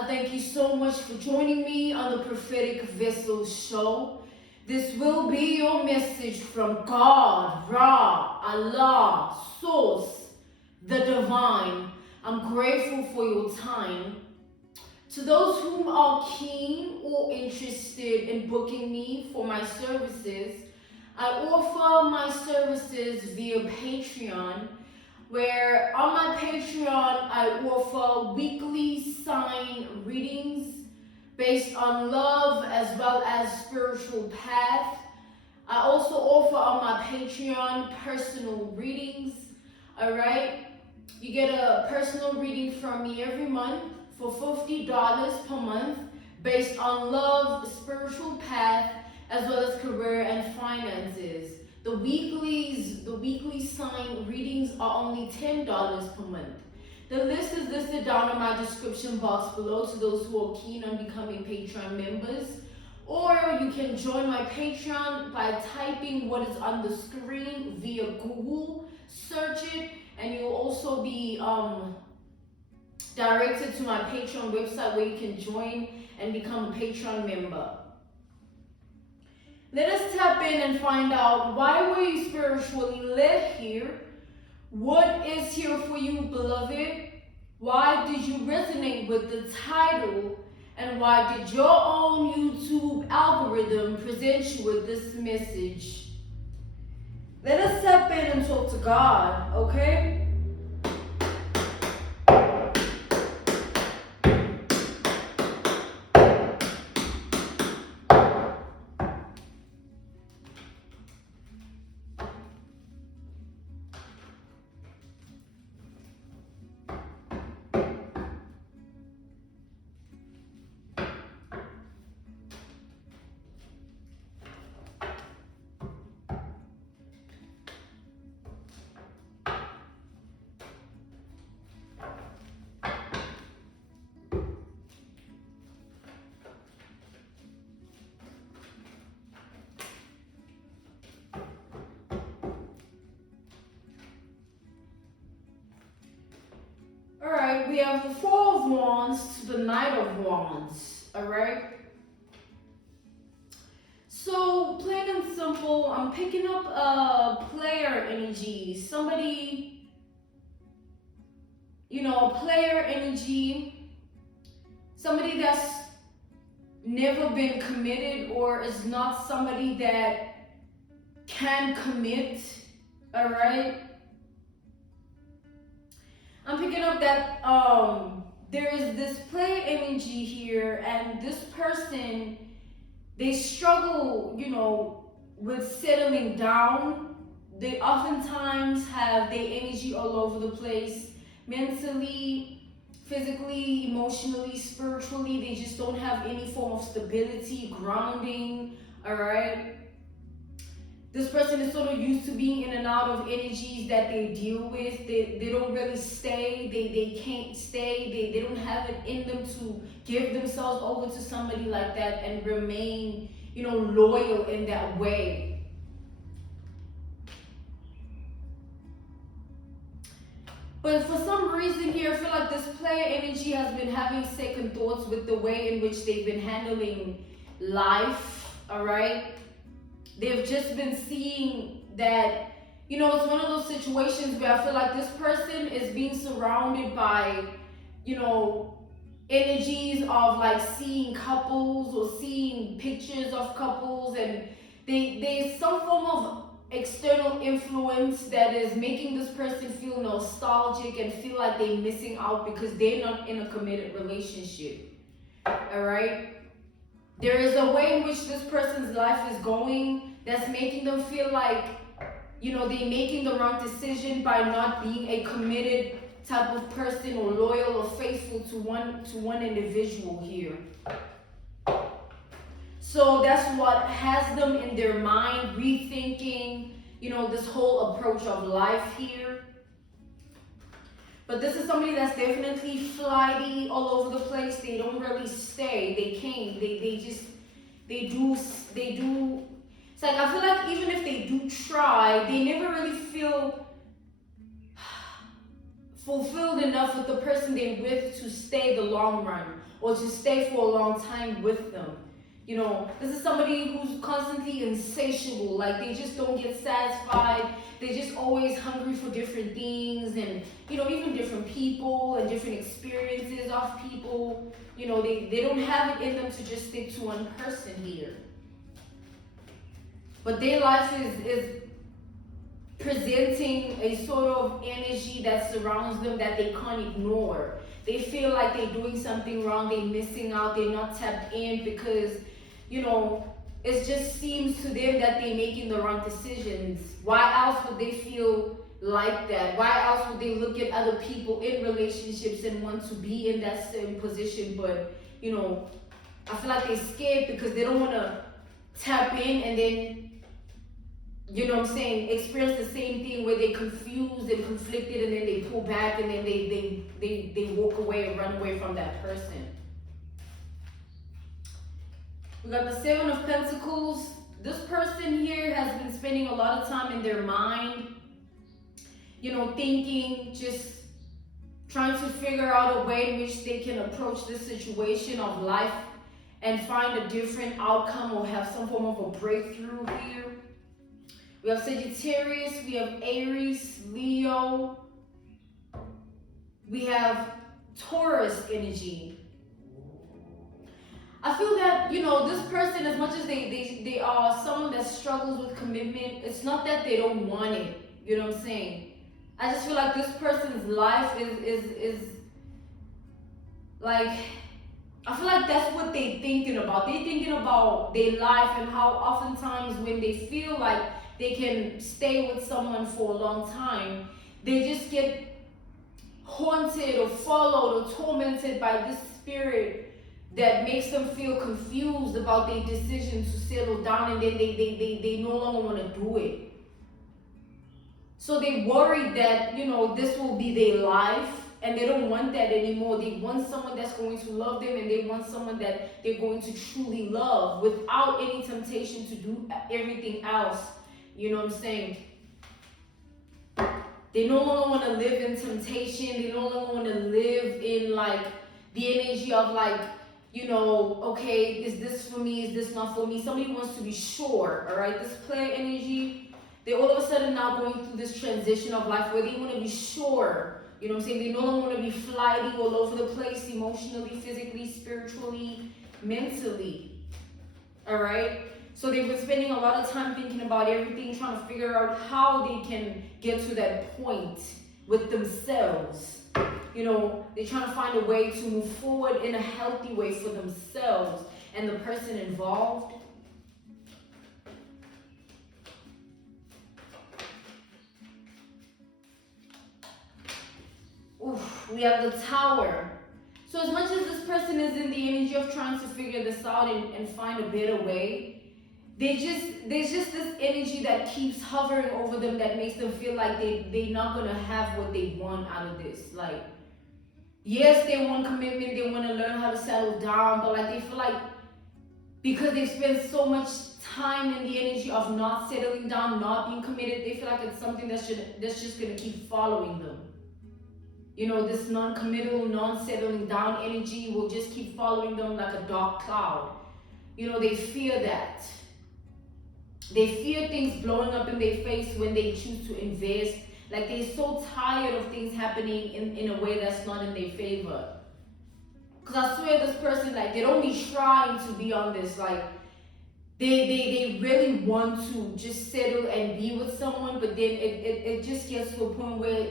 I thank you so much for joining me on the Prophetic Vessel Show. This will be your message from God, Ra, Allah, Source, the Divine. I'm grateful for your time. To those whom are keen or interested in booking me for my services, I offer my services via Patreon, where on my Patreon I offer weekly sign readings based on love as well as spiritual path. I also offer on my Patreon personal readings. All right, you get a personal reading from me every month for $50 per month based on love, spiritual path, as well as career and finances. The weekly sign readings are only $10 per month. The list is listed down in my description box below to those who are keen on becoming Patreon members. Or you can join my Patreon by typing what is on the screen via Google. Search it, and you'll also be directed to my Patreon website where you can join and become a Patreon member. Let us tap in and find out, why were you spiritually led here? What is here for you, beloved? Why did you resonate with the title? And why did your own YouTube algorithm present you with this message? Let us tap in and talk to God, okay? Alright, we have the Four of Wands to the Knight of Wands, alright? So, plain and simple, I'm picking up a player energy. Somebody, a player energy. Somebody that's never been committed or is not somebody that can commit, alright? I'm picking up that there is this player energy here, and this person, they struggle, with settling down. They oftentimes have their energy all over the place, mentally, physically, emotionally, spiritually. They just don't have any form of stability, grounding, all right? This person is sort of used to being in and out of energies that they deal with. They don't really stay. They can't stay. They don't have it in them to give themselves over to somebody like that and remain, loyal in that way. But for some reason here, I feel like this player energy has been having second thoughts with the way in which they've been handling life, all right? They've just been seeing that, it's one of those situations where I feel like this person is being surrounded by, energies of like seeing couples or seeing pictures of couples, and there's some form of external influence that is making this person feel nostalgic and feel like they're missing out because they're not in a committed relationship, all right? There is a way in which this person's life is going that's making them feel like, they're making the wrong decision by not being a committed type of person or loyal or faithful to one individual here. So that's what has them in their mind rethinking, this whole approach of life here. But this is somebody that's definitely flighty, all over the place. They don't really stay. They can't. They do. It's like, I feel like even if they do try, they never really feel fulfilled enough with the person they're with to stay the long run or to stay for a long time with them. You know, this is somebody who's constantly insatiable, like they just don't get satisfied. They're just always hungry for different things and, you know, even different people and different experiences of people. You know, they don't have it in them to just stick to one person here. But their life is presenting a sort of energy that surrounds them that they can't ignore. They feel like they're doing something wrong, they're missing out, they're not tapped in because, you know, it just seems to them that they're making the wrong decisions. Why else would they feel like that? Why else would they look at other people in relationships and want to be in that same position? But, you know, I feel like they're scared because they don't want to tap in and then, you know what I'm saying, experience the same thing where they're confused and conflicted and then they pull back and then they walk away and run away from that person. We got the Seven of Pentacles. This person here has been spending a lot of time in their mind, you know, thinking, just trying to figure out a way in which they can approach this situation of life and find a different outcome or have some form of a breakthrough here. We have Sagittarius, we have Aries, Leo, we have Taurus energy. I feel that, you know, this person, as much as they are someone that struggles with commitment, it's not that they don't want it, you know what I'm saying? I just feel like this person's life is like, I feel like that's what they're thinking about. They're thinking about their life and how oftentimes when they feel like they can stay with someone for a long time, they just get haunted or followed or tormented by this spirit that makes them feel confused about their decision to settle down, and then they no longer want to do it. So they worried that, you know, this will be their life, and they don't want that anymore. They want someone that's going to love them, and they want someone that they're going to truly love without any temptation to do everything else. You know what I'm saying? They no longer want to live in temptation. They no longer want to live in like the energy of like, you know, okay, is this for me? Is this not for me? Somebody wants to be sure, all right? This player energy, they're all of a sudden now going through this transition of life where they want to be sure. You know what I'm saying? They no longer want to be flighty all over the place, emotionally, physically, spiritually, mentally, all right? So they've been spending a lot of time thinking about everything, trying to figure out how they can get to that point with themselves. You know, they're trying to find a way to move forward in a healthy way for themselves and the person involved. Oof, we have the Tower. So as much as this person is in the energy of trying to figure this out and find a better way, there's just this energy that keeps hovering over them that makes them feel like they're not going to have what they want out of this. Like, yes, they want commitment, they want to learn how to settle down, but like they feel like because they've spent so much time in the energy of not settling down, not being committed, they feel like it's something that's just going to keep following them. You know, this non-committal, non-settling down energy will just keep following them like a dark cloud. You know, they fear that. They fear things blowing up in their face when they choose to invest. Like they're so tired of things happening in a way that's not in their favor. Because I swear this person, like they're only trying to be on this, like they really want to just settle and be with someone, but then it just gets to a point where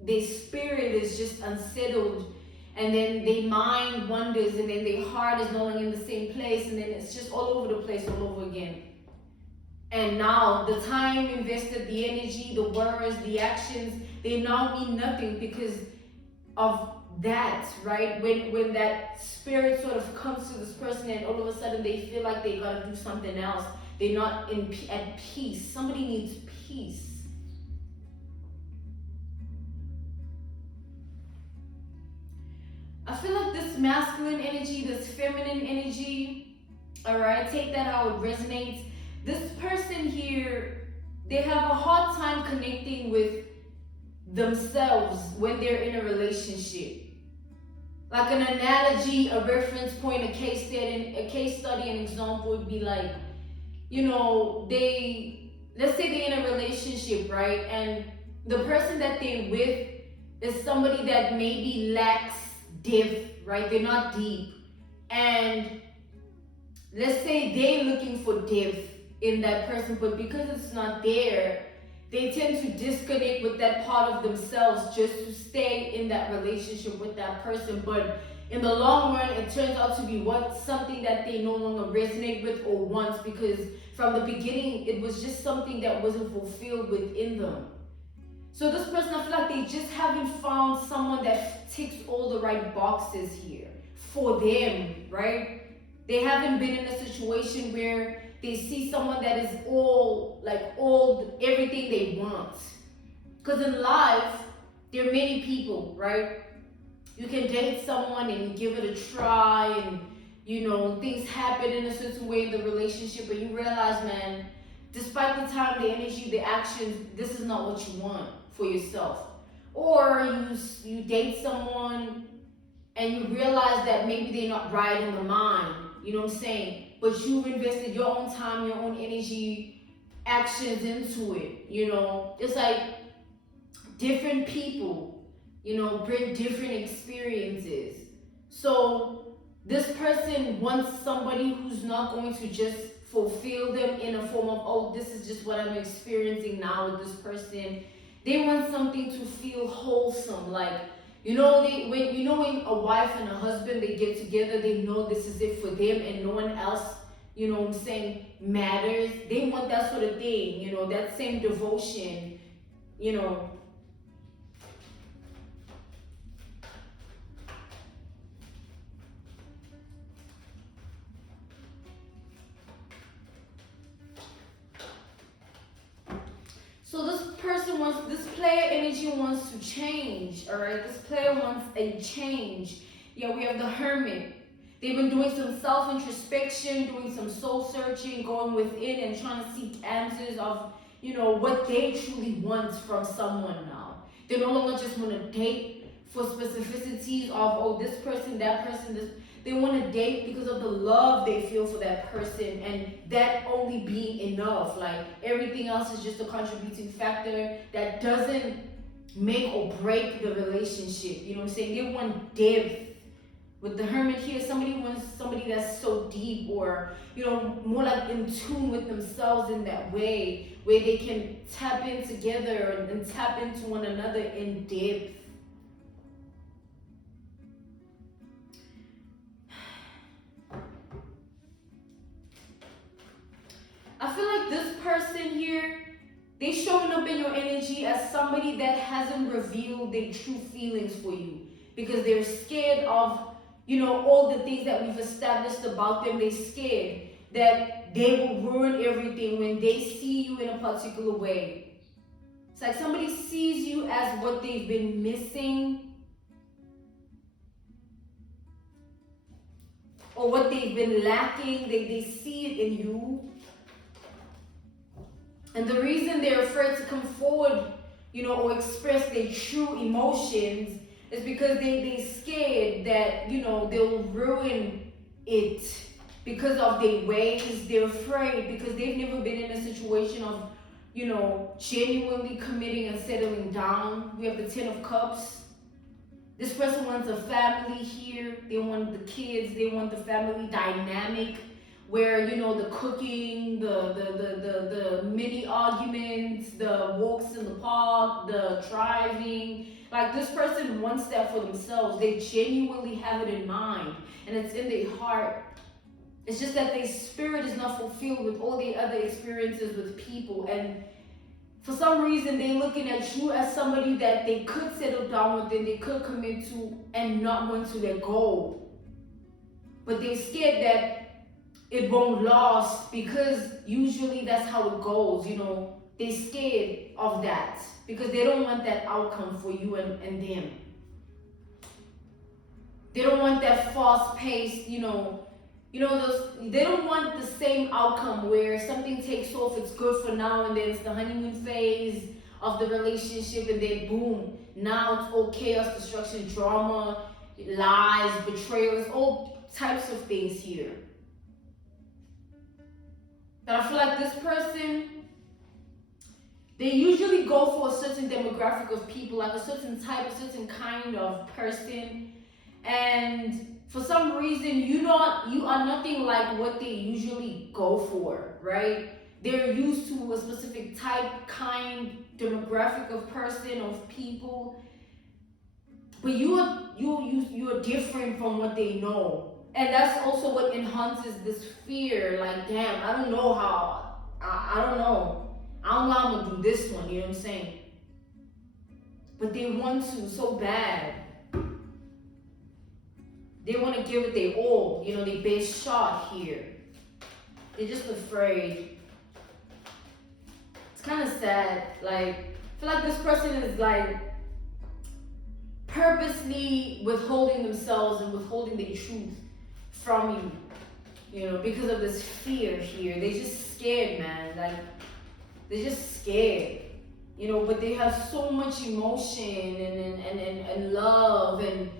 their spirit is just unsettled, and then their mind wanders, and then their heart is no longer in the same place, and then it's just all over the place all over again. And now the time invested, the energy, the words, the actions, they now mean nothing because of that, right? When that spirit sort of comes to this person and all of a sudden they feel like they gotta do something else. They're not at peace. Somebody needs peace. I feel like this masculine energy, this feminine energy, all right, take that how it resonates. This person here, they have a hard time connecting with themselves when they're in a relationship. Like an analogy, a reference point, a case study, an example would be like, let's say they're in a relationship, right? And the person that they're with is somebody that maybe lacks depth, right? They're not deep. And let's say they're looking for depth in that person, but because it's not there, they tend to disconnect with that part of themselves just to stay in that relationship with that person. But in the long run, it turns out to be something that they no longer resonate with or want, because from the beginning, it was just something that wasn't fulfilled within them. So this person, I feel like they just haven't found someone that ticks all the right boxes here for them, right? They haven't been in a situation where they see someone that is everything they want. Because in life, there are many people, right? You can date someone and you give it a try, and things happen in a certain way in the relationship, but you realize, man, despite the time, the energy, the actions, this is not what you want for yourself. Or you date someone and you realize that maybe they're not right in the mind, you know what I'm saying? But you've invested your own time, your own energy, actions into it, It's like different people, bring different experiences. So this person wants somebody who's not going to just fulfill them in a form of, oh, this is just what I'm experiencing now with this person. They want something to feel wholesome, like, when a wife and a husband, they get together, they know this is it for them and no one else, matters. They want that sort of thing, that same devotion, So this player energy wants to change, all right? This player wants a change. Yeah, we have the Hermit. They've been doing some self-introspection, doing some soul searching, going within and trying to seek answers of, what they truly want from someone now. They no longer just want to date for specificities of, oh, this person, that person, this. They want to date because of the love they feel for that person, and that only being enough. Like, everything else is just a contributing factor that doesn't make or break the relationship. You know what I'm saying? They want depth. With the Hermit here, somebody wants somebody that's so deep, or, more like in tune with themselves in that way, where they can tap in together and tap into one another in depth. I feel like this person here, they showing up in your energy as somebody that hasn't revealed their true feelings for you, because they're scared of, all the things that we've established about them. They're scared that they will ruin everything when they see you in a particular way. It's like somebody sees you as what they've been missing, or what they've been lacking. They see it in you. And the reason they're afraid to come forward, or express their true emotions is because they're scared that, they'll ruin it because of their ways. They're afraid because they've never been in a situation of, genuinely committing and settling down. We have the Ten of Cups. This person wants a family here. They want the kids. They want the family dynamic, where the cooking, the mini arguments, the walks in the park, the driving. Like, this person wants that for themselves. They genuinely have it in mind, and it's in their heart. It's just that their spirit is not fulfilled with all the other experiences with people, and for some reason they're looking at you as somebody that they could settle down with and they could commit to and not want to let go. But they're scared that it won't last, because usually that's how it goes, They're scared of that because they don't want that outcome for you and them. They don't want that fast-paced, they don't want the same outcome where something takes off, it's good for now, and then it's the honeymoon phase of the relationship, and then boom, now it's all chaos, destruction, drama, lies, betrayals, all types of things here. But I feel like this person, they usually go for a certain demographic of people, like a certain type, a certain kind of person. And for some reason, you are nothing like what they usually go for, right? They're used to a specific type, kind, demographic of person, of people. But you're different from what they know. And that's also what enhances this fear. Like, damn, I don't know how, I don't know. I don't know how I'm gonna do this one, you know what I'm saying? But they want to so bad. They want to give it their all, you know, their best shot here. They're just afraid. It's kind of sad. Like, I feel like this person is like purposely withholding themselves and withholding their truth from you know, because of this fear here. They're just scared, man. Like, they're just scared, you know, but they have so much emotion and love and,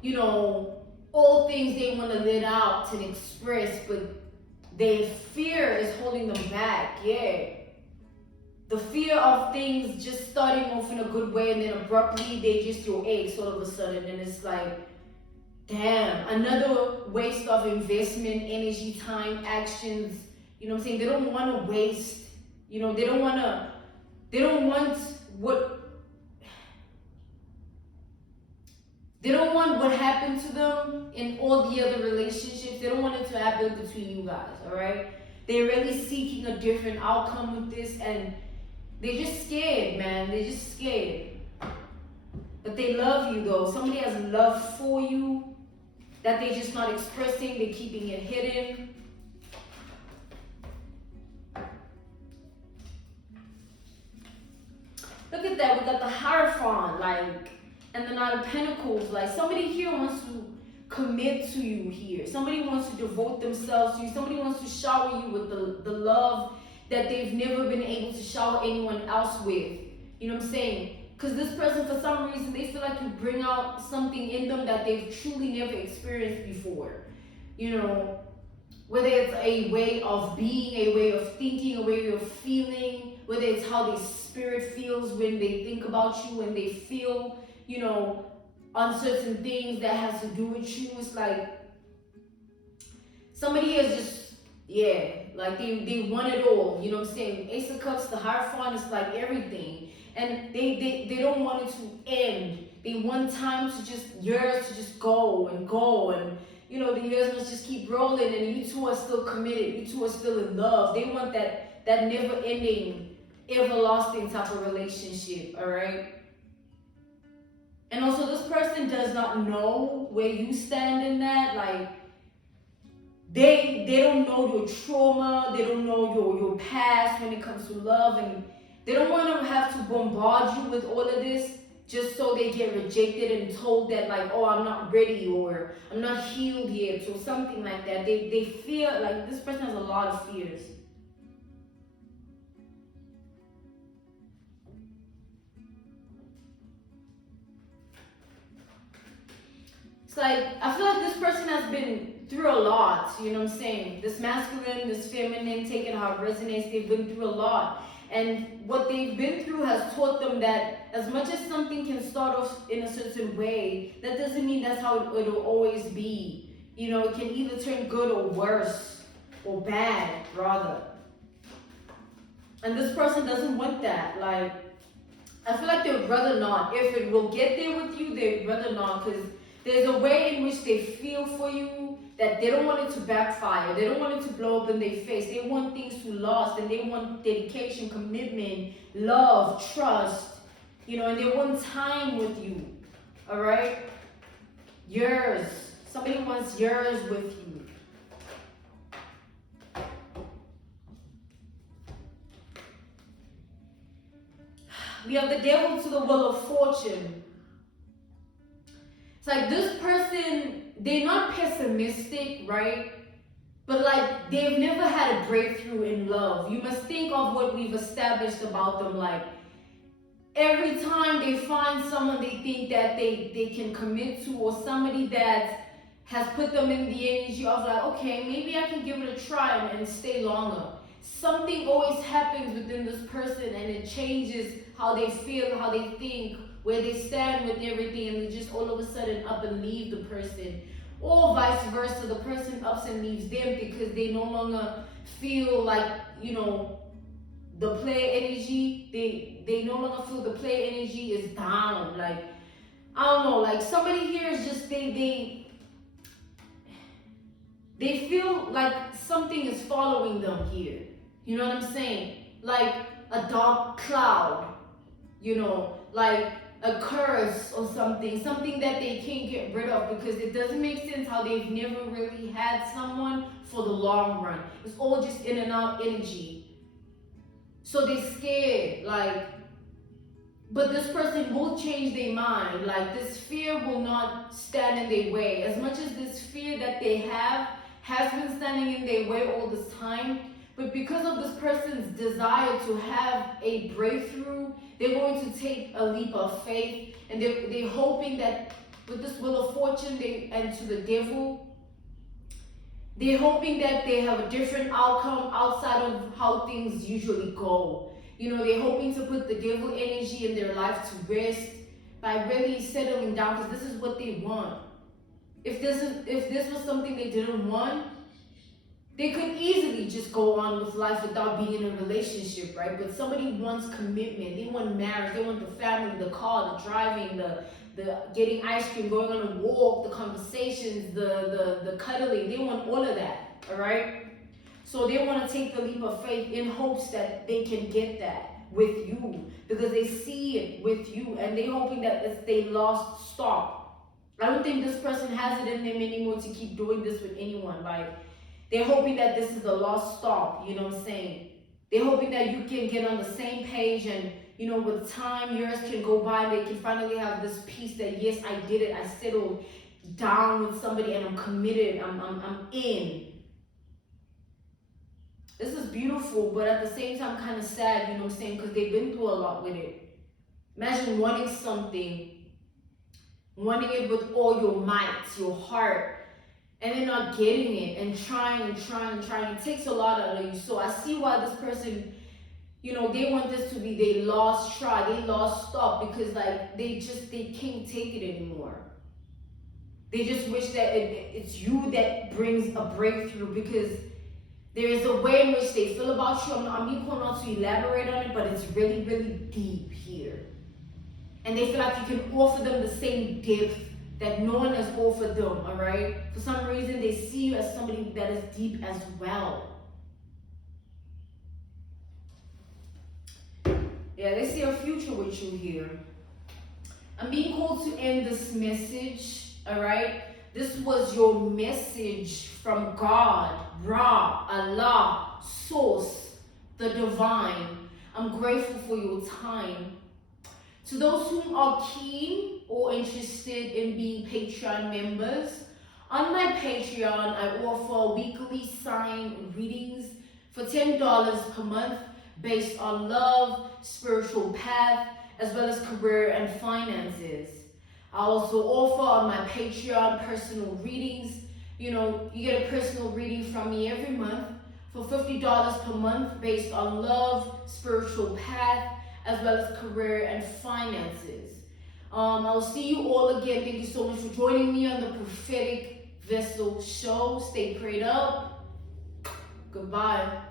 you know, all things they want to let out and express, but their fear is holding them back, yeah. The fear of things just starting off in a good way and then abruptly they just your eggs all of a sudden, and it's like, damn, another waste of investment, energy, time, actions, you know what I'm saying? They don't want to waste. You know, they don't want what happened to them in all the other relationships. They don't want it to happen between you guys, all right? They're really seeking a different outcome with this, and they're just scared, man. They're just scared. But they love you, though. Somebody has love for you that they're just not expressing. They're keeping it hidden. Look at that, we got the Hierophant, like, and the Knight of Pentacles. Like, somebody here wants to commit to you here. Somebody wants to devote themselves to you. Somebody wants to shower you with the love that they've never been able to shower anyone else with. You know what I'm saying? Because this person, for some reason, they feel like you bring out something in them that they've truly never experienced before. You know, whether it's a way of being, a way of thinking, a way of feeling, whether it's how their spirit feels when they think about you, when they feel, you know, on certain things that has to do with you. It's like somebody is just, yeah, like they want it all. You know what I'm saying? Ace of Cups, the Hierophant is like everything. And they don't want it to end. They want time to just, years to just go and you know, the years must just keep rolling, and you two are still committed. You two are still in love. They want that never-ending, everlasting type of relationship, all right? And also, this person does not know where you stand in that. Like, they don't know your trauma. They don't know your past when it comes to love, and they don't want to have to bombard you with all of this just so they get rejected and told that, like, oh, I'm not ready, or I'm not healed yet, or something like that. They fear, like, this person has a lot of fears. It's like, I feel like this person has been through a lot, you know what I'm saying? This masculine, this feminine, take it how it resonates, they've been through a lot. And what they've been through has taught them that as much as something can start off in a certain way, that doesn't mean that's how it'll always be. You know, it can either turn good or worse, or bad, rather. And this person doesn't want that. Like, I feel like they'd rather not. If it will get there with you, they'd rather not, because there's a way in which they feel for you that they don't want it to backfire. They don't want it to blow up in their face. They want things to last, and they want dedication, commitment, love, trust, you know, and they want time with you, all right? Years. Somebody wants years with you. We have the Devil to the Wheel of Fortune. It's like this person, they're not pessimistic, right? But like, they've never had a breakthrough in love. You must think of what we've established about them. Like, every time they find someone they think that they can commit to, or somebody that has put them in the energy of like, okay, maybe I can give it a try and stay longer. Something always happens within this person and it changes how they feel, how they think, where they stand with everything, and they just all of a sudden up and leave the person. Or vice versa, the person ups and leaves them because they no longer feel like, the play energy, they no longer feel the play energy is down. Like, I don't know, like somebody here is just, they feel like something is following them here. You know what I'm saying? Like a dark cloud, like a curse or something that they can't get rid of, because it doesn't make sense how they've never really had someone for the long run. It's all just in and out energy. So they're scared, like, but this person will change their mind. Like, this fear will not stand in their way. As much as this fear that they have has been standing in their way all this time, but because of this person's desire to have a breakthrough, they're going to take a leap of faith, and they're hoping that with this wheel of fortune and to the devil, they're hoping that they have a different outcome outside of how things usually go. They're hoping to put the devil energy in their life to rest by really settling down, because this is what they want. If this was something they didn't want, they could easily just go on with life without being in a relationship, right? But somebody wants commitment. They want marriage. They want the family, the car, the driving, the getting ice cream, going on a walk, the conversations, the cuddling. They want all of that, all right? So they want to take the leap of faith in hopes that they can get that with you, because they see it with you, and they're hoping that it's their last stop. I don't think this person has it in them anymore to keep doing this with anyone. Like, they're hoping that this is the last stop, you know what I'm saying? They're hoping that you can get on the same page, and, with time, years can go by, and they can finally have this peace that, yes, I did it. I settled down with somebody, and I'm committed. I'm in. This is beautiful, but at the same time, kind of sad, you know what I'm saying? Because they've been through a lot with it. Imagine wanting something, wanting it with all your might, your heart, and then not getting it, and trying. It takes a lot out of you. So I see why this person, they want this to be their last try, their last stop, because like they can't take it anymore. They just wish that it's you that brings a breakthrough, because there is a way in which they feel about you. I'm being called not to elaborate on it, but it's really, really deep here. And they feel like you can offer them the same depth that no one has offered them, all right? For some reason, they see you as somebody that is deep as well. Yeah, they see a future with you here. I'm being called to end this message, all right? This was your message from God, Ra, Allah, Source, the Divine. I'm grateful for your time. To those who are keen or interested in being Patreon members, on my Patreon, I offer weekly sign readings for $10 per month based on love, spiritual path, as well as career and finances. I also offer on my Patreon personal readings. You get a personal reading from me every month for $50 per month based on love, spiritual path, as well as career and finances. I'll see you all again. Thank you so much for joining me on the Prophetic Vessel Show. Stay prayed up. Goodbye.